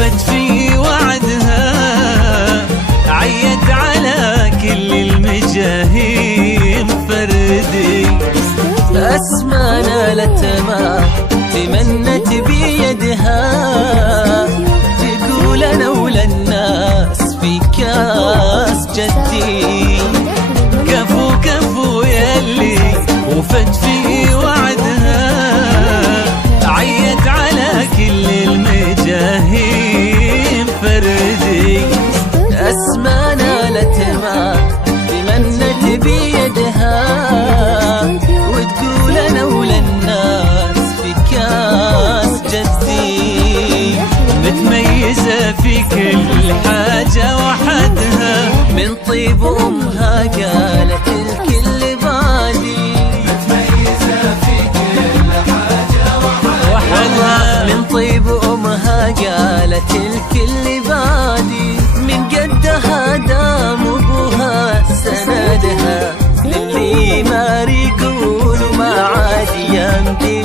وفت في وعدها، عيت على كل المجاهيم فردي. أسمى نالت ما تمنت بيدها، تقول أنا ولا الناس في كاس جدي. كفو كفو يلي وفت في وعدها، عيت على كل المجاهيم فردي. أسمى نالت ما تمنت بيدها، وتقول أنا ولا الناس في كاس جدي. متميزة في كل حاجة وحدها، من طيب أمها قالت الكل بادي. متميزة في كل حاجة وحدها، من طيب أمها قالت الكل بادي. من قدها دام أبوها سندها، للي ما يقول ما عاد يمدي.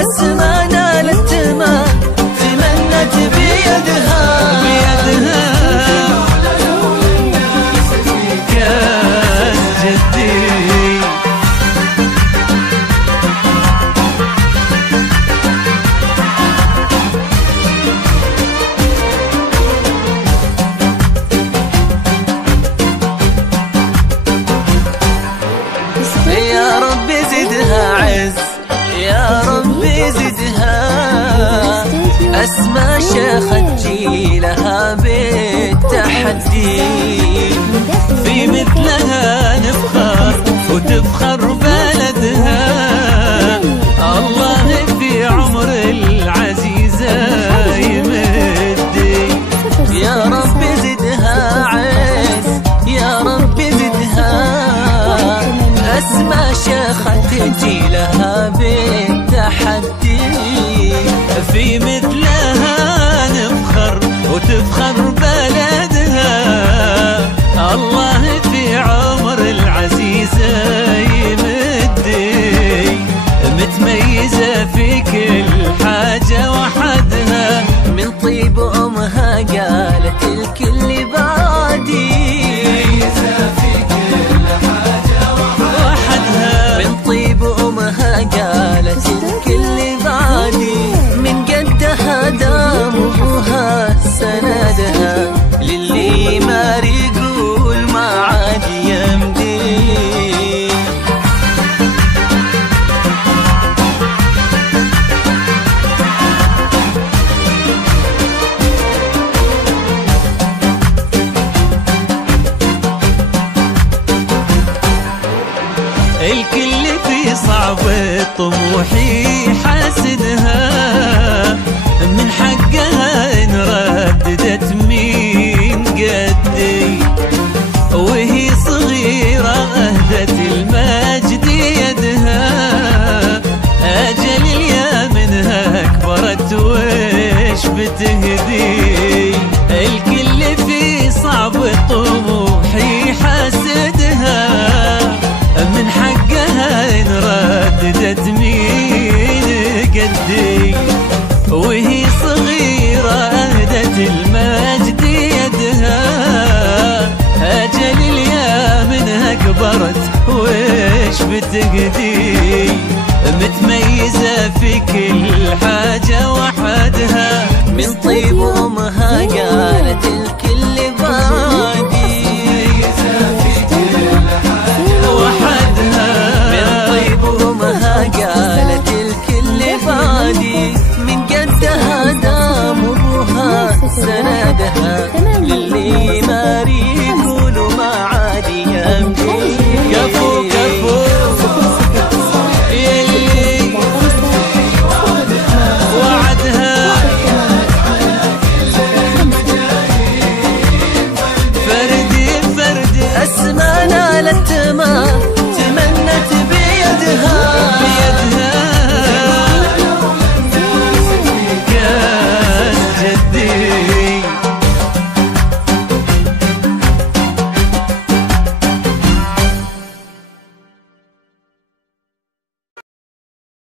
أسمى نالت ما تمنت بيدها، كاس جدي. يا رب زدها عز، يا رب زدها. أسمى شيخة جيلها بالتحدي، في مثلها نفخر وتفخر بلدها. الله في عمر العزيزة يمدي. يا رب زدها عز، يا رب زدها. أسمى شيخة جيلها بالتحدي، في مثلها نفخر وتفخر بلدها. الله في عمر العزيزة يمدي. متميزة في كل حاجة وحدها، من طيب أمها قالت الكل بادي. من طيب أمها قالت الكل بادي. من قدها دام أبوها سندها، للي ما يقول ما عاد يمدي. الكل في صعب طموحي حاسدها، من حقها إن رددت مين قدي. وهي صغيرة أهدت المجد يدها، أجل يا منها كبرت وش بتهدي. الكل في صعب طموحي حاسدها، من حقها إن رددت مين قدي. وهي صغيرة أهدت المجد يدها، أجل اليا منها كبرت وش بتهدي. متميزة في كل حاجة وحدها، من طيب أمها قالت الكل بادي.